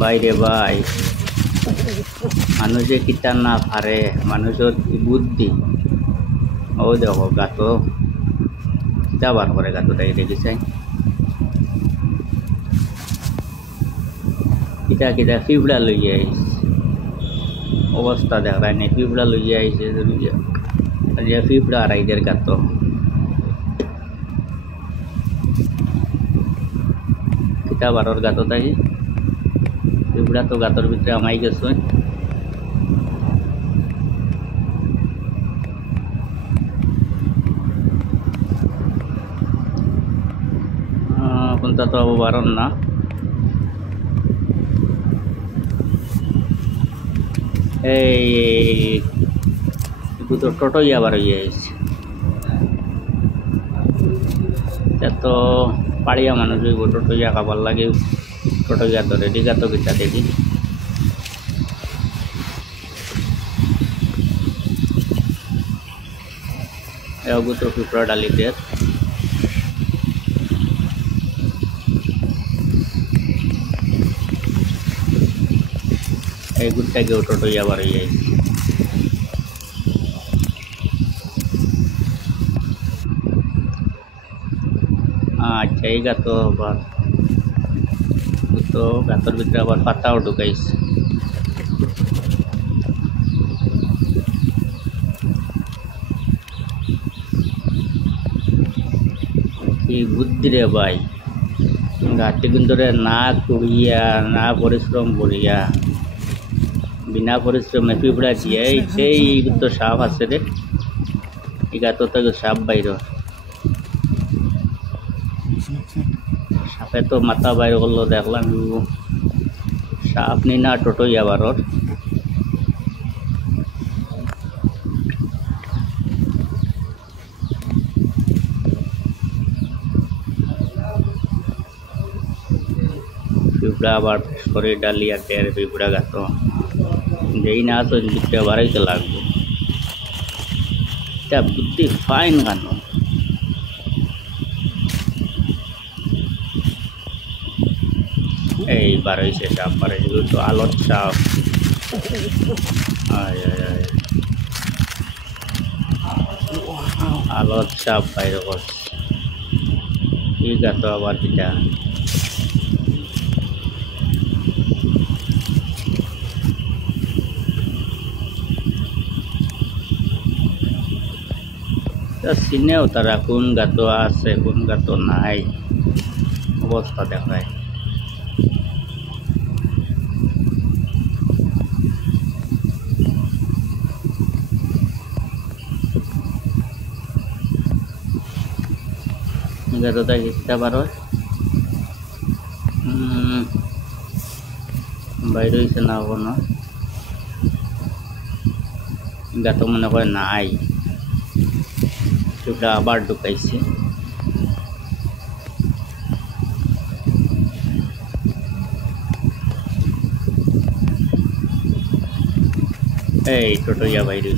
বাইরে ভাই মানুষে কিতা না পারে মানুষের কি বুদ্ধি ও দেখো গাত কিতা বার করে গাতটাই দেখিছে কিতা কিতা পিঁপড়া লইয়া আইস অবস্থা দেখায় নাই পিঁপড়া লইয়া আইসে পিঁপড়া আর আইদের গাত কিতা বারর গাতটাই পিঁপড়া তো গাতর ভিতরে আমাই গেছে কোনটা তো আবার বারণ না এই তো টোটোই আবার হয়ে যাচ্ছে তো পাড়িয়া মানুষ হইব টোটোইয়া খাবার লাগে টোটোইয়া ধরে ডিগা তো কিতা দেখি তো পিঁপড়া ডালিতে এই গুড়টাকে টোটোই আবার হয়ে যাচ্ছে আচ্ছা এই গাত আবার তো গাতর ভিতরে আবার পাতাও ঢুকাইছে কি বুদ্ধি রে ভাই গাছটি কিন্তু না কুড়িয়া না পরিশ্রম করিয়া বিনা পরিশ্রমে পিঁপড়া দিয়ে সেই তো সাপ আছে রে এই গাত থেকে সাপ বাইর সাপে তো মাথা বাইর করলো দেখলাম সাপ নি না টোটোই আবার পিঁপড়া আবার শরীর ডালিয়া টের পিঁপড়া গাত যেই না তো দিকটা বাড়াইতে লাগবো এটা বুদ্ধি ফাইন গান এই বাড়াইছে সাপ বাড়াইছে তো আলোর সাপ আলোর সাপ বাইরে করছে ঠিক আছে আবার কিটা চিনেও তারা কোন গাত আছে কোন গাত নাই অবস্থা দেখায় গাতটা ঘিচতে পারো বাইরে হয়েছে না কোনো গাত মনে করে নাই ওটা আবার ঢুকাইছে এই টোটোইয়া বাইরে